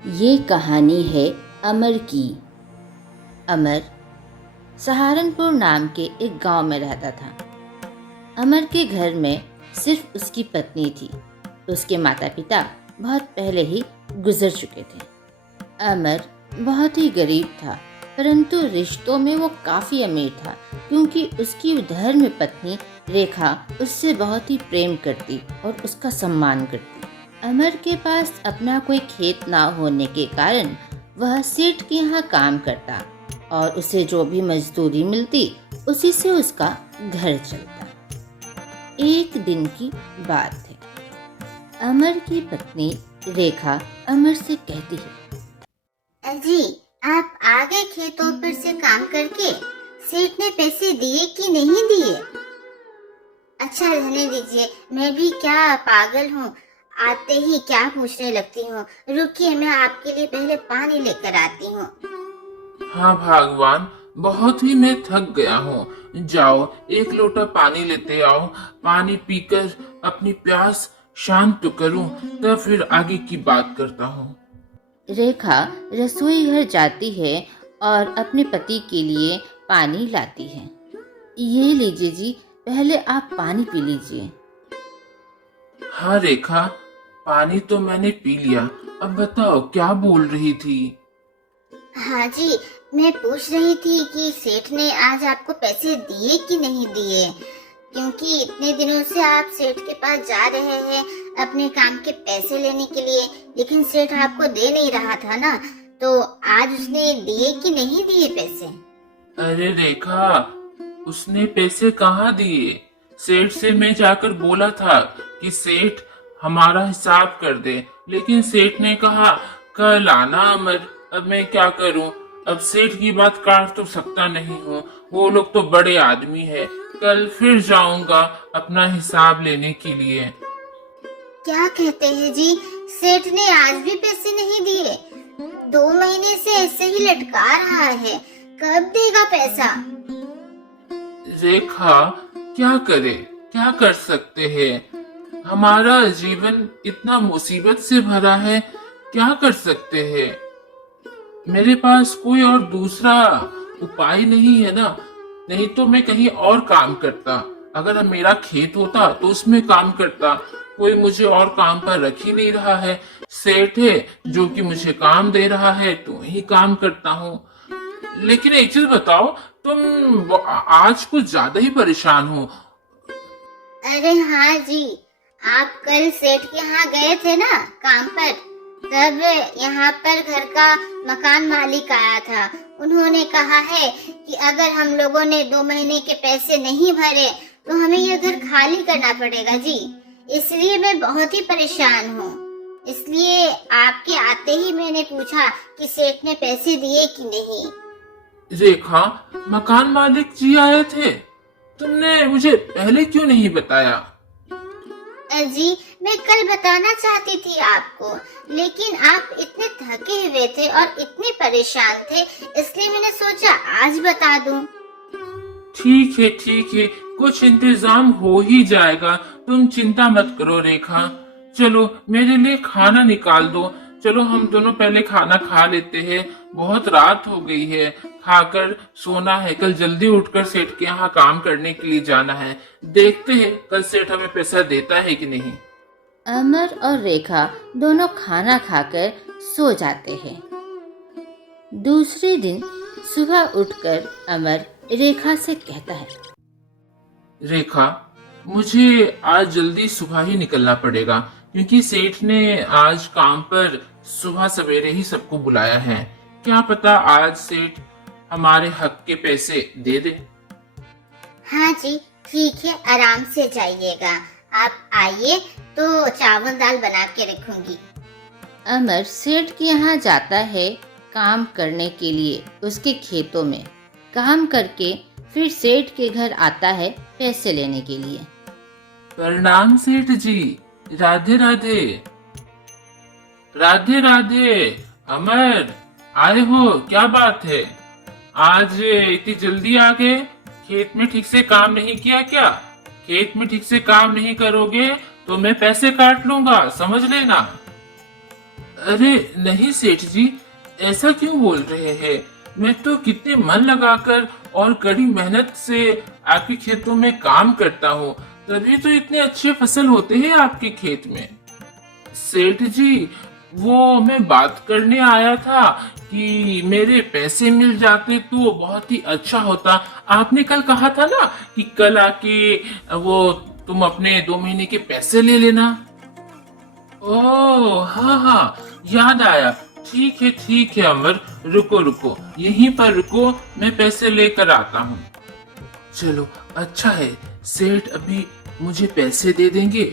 ये कहानी है अमर की। अमर सहारनपुर नाम के एक गांव में रहता था। अमर के घर में सिर्फ उसकी पत्नी थी। उसके माता पिता बहुत पहले ही गुजर चुके थे। अमर बहुत ही गरीब था, परंतु रिश्तों में वो काफ़ी अमीर था, क्योंकि उसकी धर्म पत्नी रेखा उससे बहुत ही प्रेम करती और उसका सम्मान करती। अमर के पास अपना कोई खेत ना होने के कारण वह सेठ के यहाँ काम करता और उसे जो भी मजदूरी मिलती उसी से उसका घर चलता। एक दिन की बात है। अमर की पत्नी रेखा अमर से कहती है, जी आप आ गए खेतों पर से काम करके। सेठ ने पैसे दिए कि नहीं दिए? अच्छा रहने दीजिए, मैं भी क्या पागल हूँ, आते ही क्या पूछने लगती हूँ। रुकिए, मैं आपके लिए पहले पानी लेकर आती हूँ। हाँ भगवान, बहुत ही मैं थक गया हूँ। जाओ एक लोटा पानी लेते आओ, पानी पीकर अपनी प्यास शांत तो करूँ, तब फिर आगे की बात करता हूँ। रेखा रसोई घर जाती है और अपने पति के लिए पानी लाती है। ये लीजिए जी, पहले आप पानी पी लीजिए। हाँ रेखा, पानी तो मैंने पी लिया, अब बताओ क्या बोल रही थी? हाँ जी, मैं पूछ रही थी कि सेठ ने आज आपको पैसे दिए कि नहीं दिए, क्योंकि इतने दिनों से आप सेठ के पास जा रहे हैं अपने काम के पैसे लेने के लिए, लेकिन सेठ आपको दे नहीं रहा था ना, तो आज उसने दिए कि नहीं दिए पैसे? अरे रेखा, उसने पैसे कहाँ दिए? सेठ से मैं जाकर बोला था कि सेठ हमारा हिसाब कर दे, लेकिन सेठ ने कहा कल आना अमर। अब मैं क्या करूं? अब सेठ की बात काट तो सकता नहीं हूँ, वो लोग तो बड़े आदमी है। कल फिर जाऊंगा अपना हिसाब लेने के लिए। क्या कहते हैं जी, सेठ ने आज भी पैसे नहीं दिए? 2 महीने से ऐसे ही लटका रहा है, कब देगा पैसा? रेखा, क्या करे, क्या कर सकते हैं? हमारा जीवन इतना मुसीबत से भरा है, क्या कर सकते हैं? मेरे पास कोई और दूसरा उपाय नहीं है ना, नहीं तो मैं कहीं और काम करता। अगर मेरा खेत होता तो उसमें काम करता, कोई मुझे और काम पर रख ही नहीं रहा है। सेठ है जो कि मुझे काम दे रहा है, तो वही काम करता हूँ। लेकिन एक चीज बताओ, तुम आज कुछ ज्यादा ही परेशान हो। अरे हाँ जी, आप कल सेठ के यहाँ गए थे ना काम पर, तब यहाँ पर घर का मकान मालिक आया था। उन्होंने कहा है कि अगर हम लोगों ने 2 महीने के पैसे नहीं भरे तो हमें यह घर खाली करना पड़ेगा जी। इसलिए मैं बहुत ही परेशान हूँ। इसलिए आपके आते ही मैंने पूछा कि सेठ ने पैसे दिए कि नहीं। रेखा, मकान मालिक जी आए थे? तुमने मुझे पहले क्यों नहीं बताया? जी मैं कल बताना चाहती थी आपको, लेकिन आप इतने थके हुए थे और इतने परेशान थे, इसलिए मैंने सोचा आज बता दूं। ठीक है ठीक है, कुछ इंतजाम हो ही जाएगा, तुम चिंता मत करो रेखा। चलो मेरे लिए खाना निकाल दो। चलो हम दोनों पहले खाना खा लेते हैं, बहुत रात हो गई है, खाकर सोना है। कल जल्दी उठकर सेठ के यहाँ काम करने के लिए जाना है। देखते हैं कल सेठ हमें पैसा देता है कि नहीं। अमर और रेखा दोनों खाना खाकर सो जाते हैं। दूसरे दिन सुबह उठकर अमर रेखा से कहता है, रेखा, मुझे आज जल्दी सुबह ही निकलना पड़ेगा, क्योंकि सेठ ने आज काम पर सुबह सवेरे ही सबको बुलाया है। क्या पता आज सेठ हमारे हक के पैसे दे दे। हाँ जी ठीक है, आराम से जाइएगा। आप आइए तो चावल दाल बना के रखूंगी। अमर सेठ के यहाँ जाता है काम करने के लिए। उसके खेतों में काम करके फिर सेठ के घर आता है पैसे लेने के लिए। प्रणाम सेठ जी, राधे राधे। राधे राधे। अमर, आए हो? क्या बात है, आज इतनी जल्दी आ गए? खेत में ठीक से काम नहीं किया क्या? खेत में ठीक से काम नहीं करोगे तो मैं पैसे काट लूंगा, समझ लेना। अरे नहीं सेठ जी, ऐसा क्यों बोल रहे हैं? मैं तो कितने मन लगाकर और कड़ी मेहनत से आपके खेतों में काम करता हूँ, तभी तो इतने अच्छे फसल होते हैं आपके खेत में। सेठ जी, वो मैं बात करने आया था कि मेरे पैसे मिल जाते तो बहुत ही अच्छा होता। आपने कल कहा था ना कि कल आके वो तुम अपने 2 महीने के पैसे ले लेना। ओह हाँ हाँ, याद आया। ठीक है अमर, रुको रुको, यहीं पर रुको, मैं पैसे लेकर आता हूँ। चलो अच्छा है, सेठ अभी मुझे पैसे दे देंगे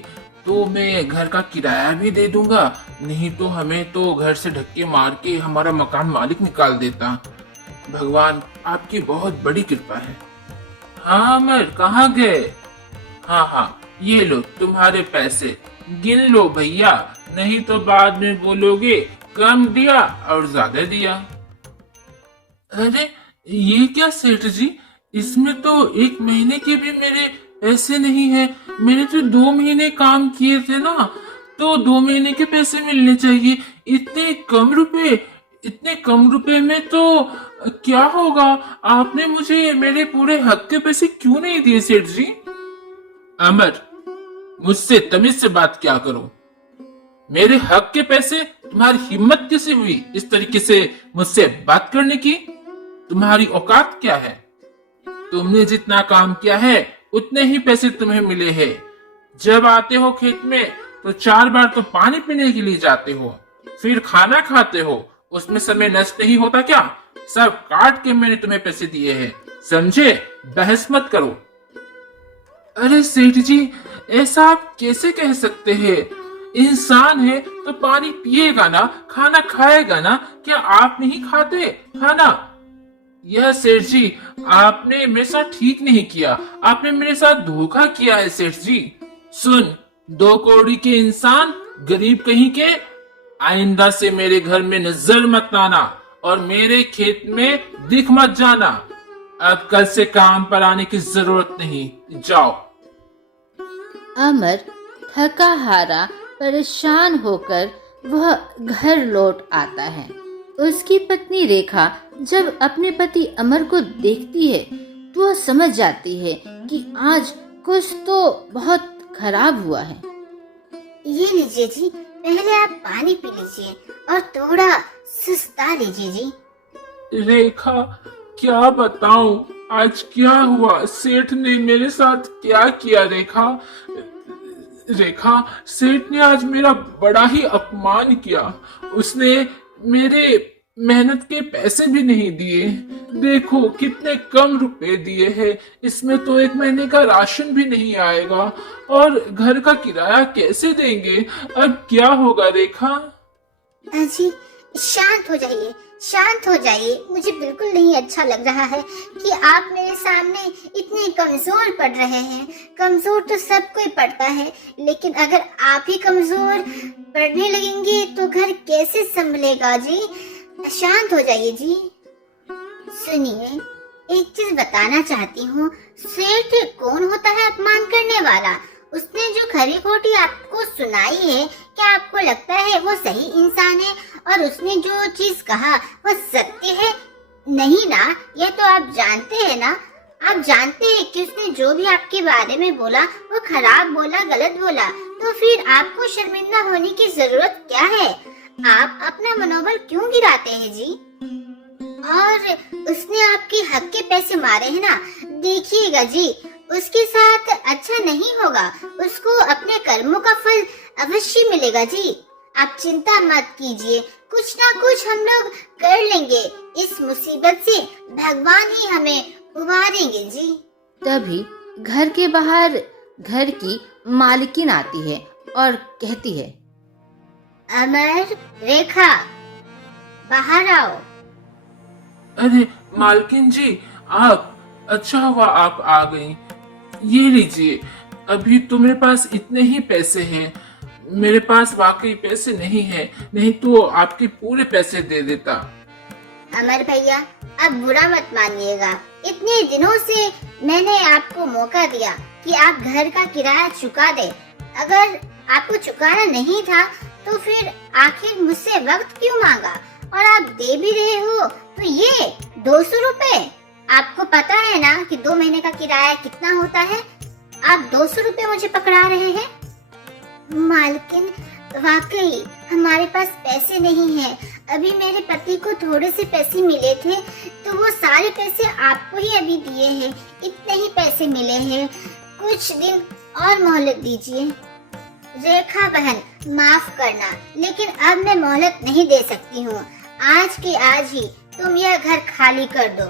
तो मैं घर का किराया भी दे दूंगा, नहीं तो हमें तो घर से धक्के मार के हमारा मकान मालिक निकाल देता। भगवान आपकी बहुत बड़ी कृपा है। हाँ अमर, कहाँ गए? हाँ, ये लो तुम्हारे पैसे, गिन लो भैया, नहीं तो बाद में बोलोगे कम दिया और ज्यादा दिया। अरे ये क्या सेठ जी, इसमें तो 1 महीने के भी मेरे पैसे नहीं है। मैंने तो 2 महीने काम किए थे ना, तो 2 महीने के पैसे मिलने चाहिए। इतने कम रुपए में तो क्या होगा? आपने मुझे मेरे पूरे हक के पैसे क्यों नहीं दिए सेठ जी? अमर, मुझसे तमीज से बात क्या करो। मेरे हक के पैसे, तुम्हारी हिम्मत कैसे हुई इस तरीके से मुझसे बात करने की? तुम्हारी औकात क्या है? तुमने जितना काम किया है उतने ही पैसे तुम्हें मिले हैं। जब आते हो खेत में तो 4 बार तो पानी पीने के लिए जाते हो, फिर खाना खाते हो, उसमें समय नष्ट नहीं होता क्या? सब काट के मैंने तुम्हें पैसे दिए हैं, समझे? बहस मत करो। अरे सेठ जी, ऐसा आप कैसे कह सकते हैं? इंसान है तो पानी पिएगा ना, खाना खाएगा ना, क्या आप नहीं खाते खाना? यह सेठ जी, आपने मेरे साथ ठीक नहीं किया, आपने मेरे साथ धोखा किया है सेठ जी। सुन, 2 कौड़ी के इंसान, गरीब कहीं के, आइंदा से मेरे घर में नजर मत आना और मेरे खेत में दिख मत जाना। अब कल से काम पर आने की जरूरत नहीं, जाओ। अमर थका हारा परेशान होकर वह घर लौट आता है। उसकी पत्नी रेखा जब अपने पति अमर को देखती है तो वह समझ जाती है कि आज कुछ तो बहुत खराब हुआ है। ये लीजिए जी, पहले आप पानी पी लीजिए और थोड़ा सुस्ता लीजिए जी। रेखा, क्या बताऊं आज क्या हुआ? सेठ ने मेरे साथ क्या किया? रेखा, सेठ ने आज मेरा बड़ा ही अपमान किया। उसने मेरे मेहनत के पैसे भी नहीं दिए। देखो कितने कम रुपए दिए हैं, इसमें तो 1 महीने का राशन भी नहीं आएगा और घर का किराया कैसे देंगे? अब क्या होगा रेखा? जी शांत हो जाइए। मुझे बिल्कुल नहीं अच्छा लग रहा है कि आप मेरे सामने इतने कमजोर पड़ रहे हैं। कमजोर तो सब कोई पड़ता है, लेकिन अगर आप ही कमजोर पड़ने लगेंगे तो घर कैसे संभलेगा जी? शांत हो जाइए जी। सुनिए, एक चीज बताना चाहती हूँ। सेठ कौन होता है अपमान करने वाला? उसने जो खरी खोटी आपको सुनाई है, क्या आपको लगता है वो सही इंसान है और उसने जो चीज कहा वो सत्य है? नहीं ना, ये तो आप जानते हैं ना। आप जानते हैं कि उसने जो भी आपके बारे में बोला वो खराब बोला, गलत बोला, तो फिर आपको शर्मिंदा होने की जरूरत क्या है? आप अपना मनोबल क्यों गिराते हैं जी? और उसने आपके हक के पैसे मारे हैं ना, देखिएगा जी, उसके साथ अच्छा नहीं होगा। उसको अपने कर्मों का फल अवश्य मिलेगा जी। आप चिंता मत कीजिए, कुछ ना कुछ हम लोग कर लेंगे। इस मुसीबत से भगवान ही हमें उबारेंगे जी। तभी घर के बाहर घर की मालकिन आती है और कहती है, अमर, रेखा, बाहर आओ। अरे मालकिन जी, आप, अच्छा हुआ आप आ गई। ये लीजिए, अभी तो मेरे पास इतने ही पैसे हैं। मेरे पास वाकई पैसे नहीं है, नहीं तो आपके पूरे पैसे दे देता। अमर भैया, अब बुरा मत मानिएगा। इतने दिनों से मैंने आपको मौका दिया कि आप घर का किराया चुका दे। अगर आपको चुकाना नहीं था तो फिर आखिर मुझसे वक्त क्यों मांगा? और आप दे भी रहे हो तो ये 200 रुपए। आपको पता है ना कि 2 महीने का किराया कितना होता है? आप 200 रुपए मुझे पकड़ा रहे हैं। मालकिन, वाकई हमारे पास पैसे नहीं हैं। अभी मेरे पति को थोड़े से पैसे मिले थे तो वो सारे पैसे आपको ही अभी दिए हैं। इतने ही पैसे मिले हैं, कुछ दिन और मोहलत दीजिए। रेखा बहन, माफ करना, लेकिन अब मैं मोहलत नहीं दे सकती हूँ। आज के आज ही तुम यह घर खाली कर दो।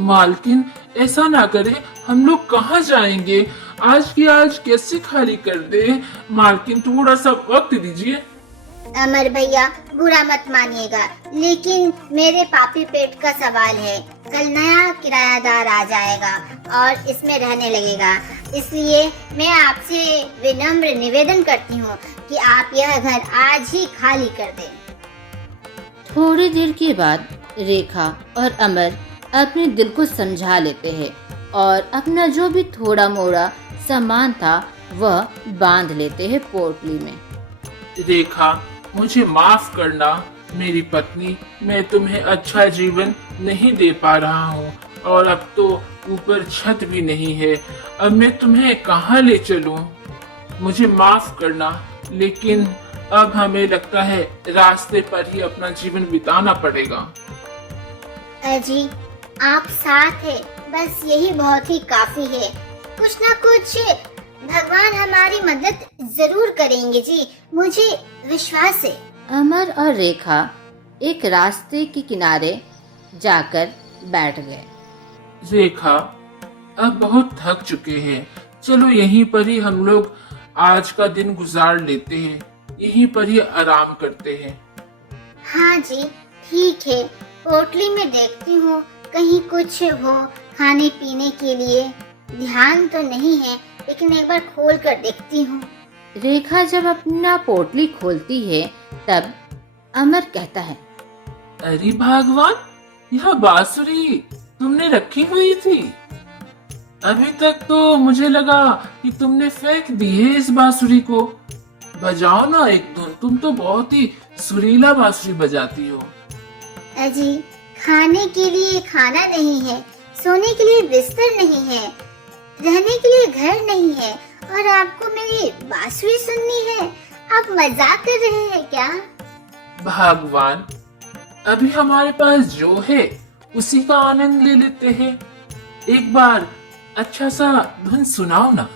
मालकिन, ऐसा ना करें, हम लोग कहाँ जाएंगे? आज की आज कैसे खाली कर दे? मालकिन, थोड़ा सा वक्त दीजिए। अमर भैया, बुरा मत मानिएगा, लेकिन मेरे पापी पेट का सवाल है। कल नया किरायादार आ जाएगा और इसमें रहने लगेगा, इसलिए मैं आपसे विनम्र निवेदन करती हूँ कि आप यह घर आज ही खाली कर दें। थोड़ी देर के बाद रेखा और अमर अपने दिल को समझा लेते हैं और अपना जो भी थोड़ा मोड़ा सामान था वह बांध लेते हैं पोटली में। रेखा, मुझे माफ करना मेरी पत्नी, मैं तुम्हें अच्छा जीवन नहीं दे पा रहा हूँ और अब तो ऊपर छत भी नहीं है। अब मैं तुम्हें कहाँ ले चलूँ? मुझे माफ करना, लेकिन अब हमें लगता है रास्ते पर ही अपना जीवन बिताना पड़ेगा। अजी, आप साथ हैं, बस यही बहुत ही काफी है। कुछ ना कुछ भगवान हमारी मदद जरूर करेंगे जी, मुझे विश्वास है। अमर और रेखा एक रास्ते के किनारे जाकर बैठ गए। रेखा, अब बहुत थक चुके हैं, चलो यहीं पर ही हम लोग आज का दिन गुजार लेते हैं, यहीं पर ही आराम करते हैं। हाँ जी, ठीक है। पोटली में देखती हूँ कहीं कुछ हो खाने पीने के लिए। ध्यान तो नहीं है, लेकिन एक बार खोल कर देखती हूँ। रेखा जब अपना पोटली खोलती है तब अमर कहता है, अरे भगवान, यह बांसुरी तुमने रखी हुई थी? अभी तक तो मुझे लगा कि तुमने फेंक दी है इस बांसुरी को। बजाओ ना एक धुन, तुम तो बहुत ही सुरीला बांसुरी बजाती हो। अजी, खाने के लिए खाना नहीं है, सोने के लिए बिस्तर नहीं है, रहने के लिए घर नहीं है, और आपको मेरी बांसुरी सुननी है? आप मजाक कर रहे हैं क्या? भगवान, अभी हमारे पास जो है उसी का आनंद ले लेते हैं। एक बार अच्छा सा धुन सुनाओ ना।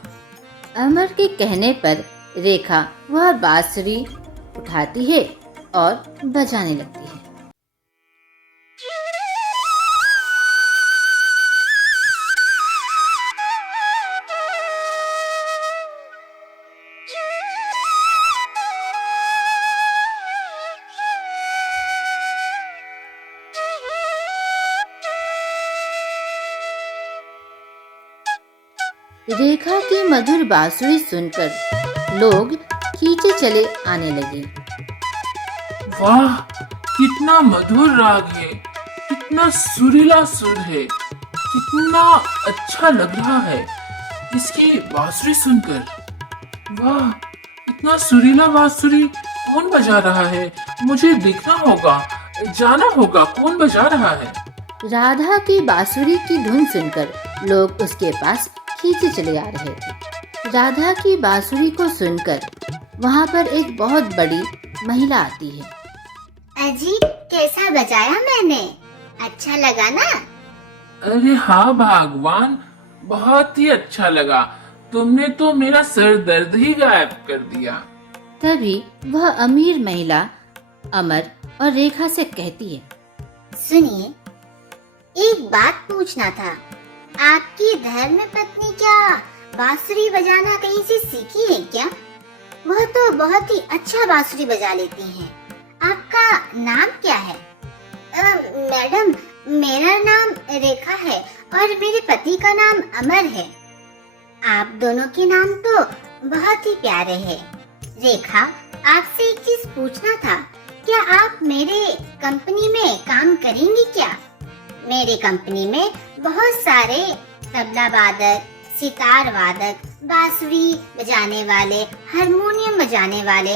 अमर के कहने पर रेखा वह बांसुरी उठाती है और बजाने लगती है। रेखा की मधुर बांसुरी सुनकर लोग खींचे चले आने लगे। वाह, कितना मधुर राग है, कितना सुरीला सुर है, कितना अच्छा लग रहा है इसकी बांसुरी सुनकर। वाह, इतना सुरीला बांसुरी कौन बजा रहा है? मुझे देखना होगा, जाना होगा कौन बजा रहा है। राधा की बांसुरी की धुन सुनकर लोग उसके पास खींचे चले आ रहे थे। राधा की बांसुरी को सुनकर वहाँ पर एक बहुत बड़ी महिला आती है। अजी, कैसा बजाया मैंने? अच्छा लगा ना? अरे हाँ भगवान, बहुत ही अच्छा लगा। तुमने तो मेरा सर दर्द ही गायब कर दिया। तभी वह अमीर महिला अमर और रेखा से कहती है, सुनिए, एक बात पूछना था। आपकी धर्म पत्नी क्या बांसुरी बजाना कहीं से सीखी है क्या? वह तो बहुत ही अच्छा बांसुरी बजा लेती हैं। आपका नाम क्या है? मैडम, मेरा नाम रेखा है और मेरे पति का नाम अमर है। आप दोनों के नाम तो बहुत ही प्यारे हैं। रेखा, आपसे एक चीज पूछना था, क्या आप मेरे कंपनी में काम करेंगी क्या? मेरे कंपनी में बहुत सारे तबला वादक, सितार वादक, बांसुरी बजाने वाले, हारमोनियम बजाने वाले,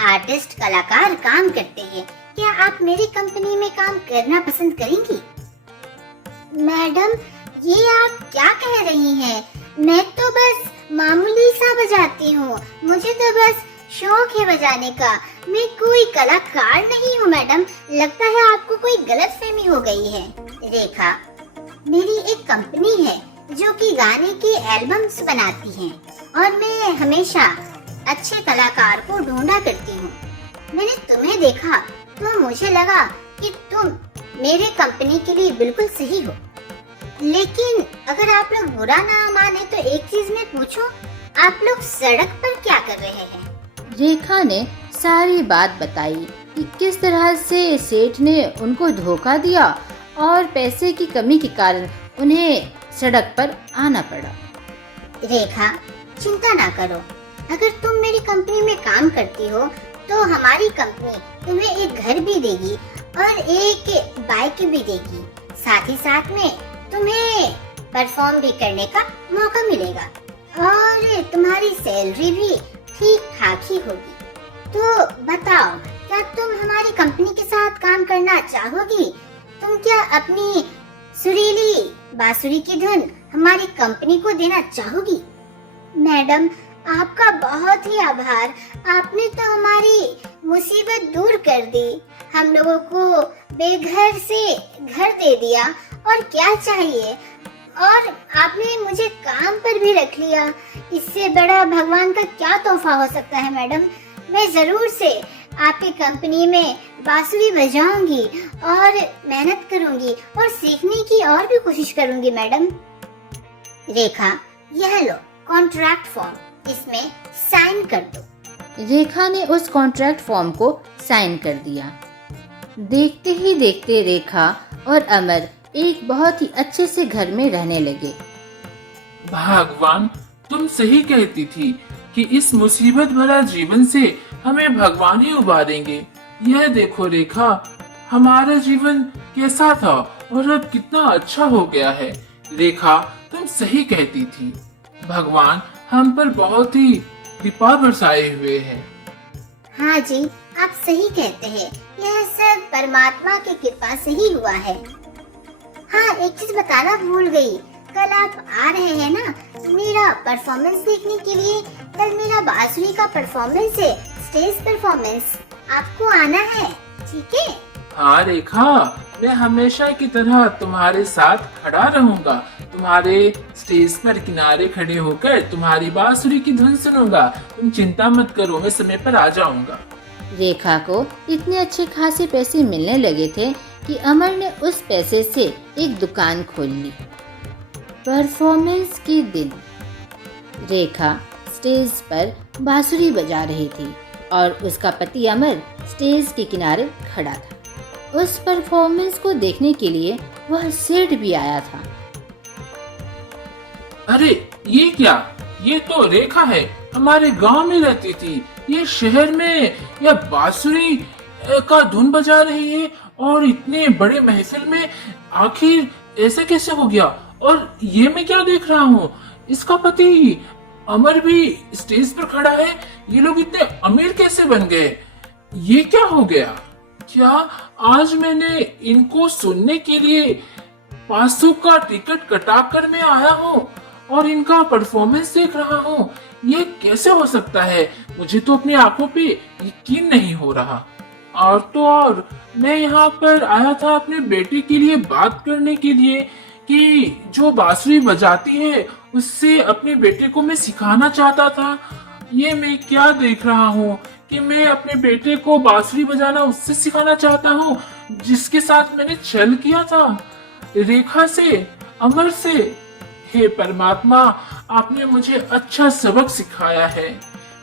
आर्टिस्ट कलाकार काम करते हैं। क्या आप मेरी कंपनी में काम करना पसंद करेंगी? मैडम, ये आप क्या कह रही हैं? मैं तो बस मामूली सा बजाती हूँ, मुझे तो बस शौक है बजाने का। मैं कोई कलाकार नहीं हूँ मैडम। लगता है आपको कोई गलतफहमी हो गई है। रेखा, मेरी एक कंपनी है जो कि गाने के एल्बम्स बनाती है और मैं हमेशा अच्छे कलाकार को ढूंढा करती हूँ। मैंने तुम्हें देखा तो मुझे लगा कि तुम मेरे कंपनी के लिए बिल्कुल सही हो। लेकिन अगर आप लोग बुरा ना माने तो एक चीज मैं पूछूं, आप लोग सड़क पर क्या कर रहे हैं? रेखा ने सारी बात बताई कि किस तरह से सेठ ने उनको धोखा दिया और पैसे की कमी के कारण उन्हें सड़क पर आना पड़ा। रेखा, चिंता ना करो। अगर तुम मेरी कंपनी में काम करती हो तो हमारी कंपनी तुम्हें एक घर भी देगी और एक बाइक भी देगी। साथ ही साथ में तुम्हें परफॉर्म भी करने का मौका मिलेगा और तुम्हारी सैलरी भी ठीक ठाक ही होगी। तो बताओ, क्या तुम हमारी कंपनी के साथ काम करना चाहोगी? तुम क्या अपनी सुरीली बांसुरी की धुन हमारी कंपनी को देना चाहोगी? मैडम, आपका बहुत ही आभार। आपने तो हमारी मुसीबत दूर कर दी। हम लोगों को बेघर से घर दे दिया और क्या चाहिए, और आपने मुझे काम पर भी रख लिया। इससे बड़ा भगवान का क्या तोहफा हो सकता है मैडम। मैं जरूर से आपकी कंपनी में बांसुरी बजाऊंगी और मेहनत करूंगी और सीखने की और भी कोशिश करूंगी मैडम। रेखा, यह लो कॉन्ट्रैक्ट फॉर्म, इसमें साइन कर दो। रेखा ने उस कॉन्ट्रैक्ट फॉर्म को साइन कर दिया। देखते ही देखते रेखा और अमर एक बहुत ही अच्छे से घर में रहने लगे। भगवान, तुम सही कहती थी कि इस मुसीबत भरा जीवन से हमें भगवान ही उबारेंगे। यह देखो रेखा, हमारा जीवन कैसा था और अब कितना अच्छा हो गया है। रेखा, तुम सही कहती थी। भगवान हम पर बहुत ही कृपा बरसाए हुए हैं। हाँ जी, आप सही कहते हैं। यह सब परमात्मा की कृपा से ही हुआ है। हाँ, एक चीज बताना भूल गई। कल आप आ रहे हैं ना मेरा परफॉर्मेंस देखने के लिए? कल मेरा बांसुरी का परफॉर्मेंस है, स्टेज परफॉर्मेंस। आपको आना है, ठीक है? हाँ रेखा, मैं हमेशा की तरह तुम्हारे साथ खड़ा रहूंगा। तुम्हारे स्टेज पर किनारे खड़े होकर तुम्हारी बांसुरी की धुन सुनूंगा। तुम चिंता मत करो, मैं समय पर आ जाऊंगा। रेखा को इतने अच्छे खासे पैसे मिलने लगे थे कि अमर ने उस पैसे से एक दुकान खोल ली। परफॉर्मेंस के दिन रेखा स्टेज पर बांसुरी बजा रही थी और उसका पति अमर स्टेज के किनारे खड़ा था। उस परफॉर्मेंस को देखने के लिए वह सेठ भी आया था। अरे ये क्या? ये तो रेखा है, हमारे गांव में रहती थी। ये शहर में यह बांसुरी का धुन बजा रही है और इतने बड़े महफिल में आखिर ऐसे कैसे हो गया? और ये मैं क्या देख रहा हूँ, इसका पति अमर भी स्टेज पर खड़ा है। ये लोग इतने अमीर कैसे बन गए? ये क्या हो गया? क्या आज मैंने इनको सुनने के लिए 500 का टिकट कटाकर मैं आया हूँ और इनका परफॉर्मेंस देख रहा हूँ? ये कैसे हो सकता है? मुझे तो अपनी आंखों पे यकीन नहीं हो रहा। और तो और मैं यहाँ पर आया था अपने बेटे के लिए बात करने के लिए कि जो बांसुरी बजाती है उससे अपने बेटे को मैं सिखाना चाहता था। ये मैं क्या देख रहा हूँ कि मैं अपने बेटे को बांसुरी बजाना उससे सिखाना चाहता हूँ जिसके साथ मैंने छल किया था, रेखा से, अमर से। हे परमात्मा, आपने मुझे अच्छा सबक सिखाया है।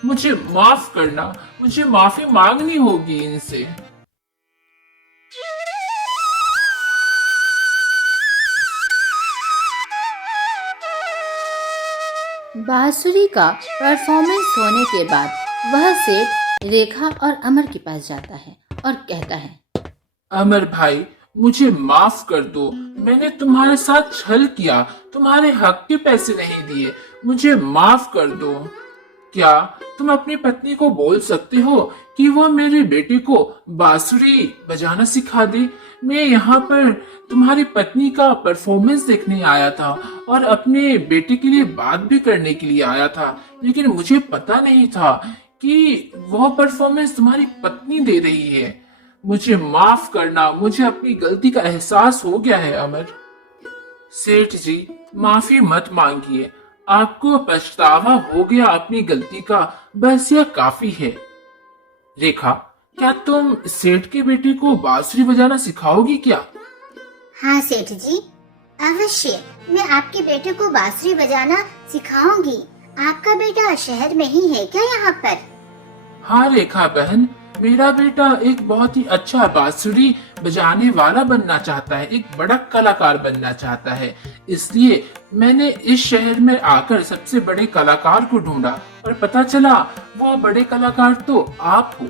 मुझे माफ करना, मुझे माफी मांगनी होगी इनसे। बांसुरी का परफॉर्मेंस होने के बाद वह सेठ रेखा और अमर के पास जाता है और कहता है, अमर भाई, मुझे माफ कर दो। मैंने तुम्हारे साथ छल किया, तुम्हारे हक के पैसे नहीं दिए। मुझे माफ कर दो। क्या तुम अपनी पत्नी को बोल सकते हो कि वह मेरे बेटे को बांसुरी बजाना सिखा दे? मैं यहाँ पर तुम्हारी पत्नी का परफॉर्मेंस देखने आया था और अपने बेटे के लिए बात भी करने के लिए आया था, लेकिन मुझे पता नहीं था कि वह परफॉर्मेंस तुम्हारी पत्नी दे रही है। मुझे माफ करना, मुझे अपनी गलती का एहसास हो गया है अमर। सेठ जी, माफी मत मांगिए, आपको पछतावा हो गया अपनी गलती का, बस यह काफी है। रेखा, क्या तुम सेठ के बेटे को बांसुरी बजाना सिखाओगी क्या? हाँ सेठ जी, अवश्य मैं आपके बेटे को बांसुरी बजाना सिखाऊंगी। आपका बेटा शहर में ही है क्या यहाँ पर? हाँ रेखा बहन, मेरा बेटा एक बहुत ही अच्छा बांसुरी बजाने वाला बनना चाहता है, एक बड़ा कलाकार बनना चाहता है। इसलिए मैंने इस शहर में आकर सबसे बड़े कलाकार को ढूंढा और पता चला वो बड़े कलाकार तो आप हो।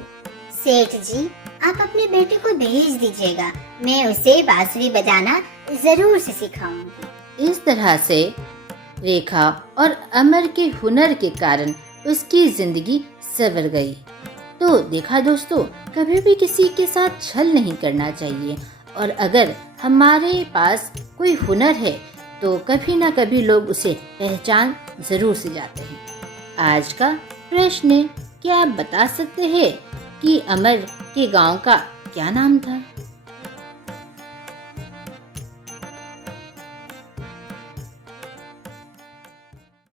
सेठ जी, आप अपने बेटे को भेज दीजिएगा, मैं उसे बांसुरी बजाना जरूर से सिखाऊंगी। इस तरह से रेखा और अमर के हुनर के कारण उसकी जिंदगी संवर गई। तो देखा दोस्तों, कभी भी किसी के साथ छल नहीं करना चाहिए, और अगर हमारे पास कोई हुनर है तो कभी ना कभी लोग उसे पहचान जरूर से जाते हैं। आज का प्रश्न, क्या आप बता सकते हैं कि अमर के गांव का क्या नाम था?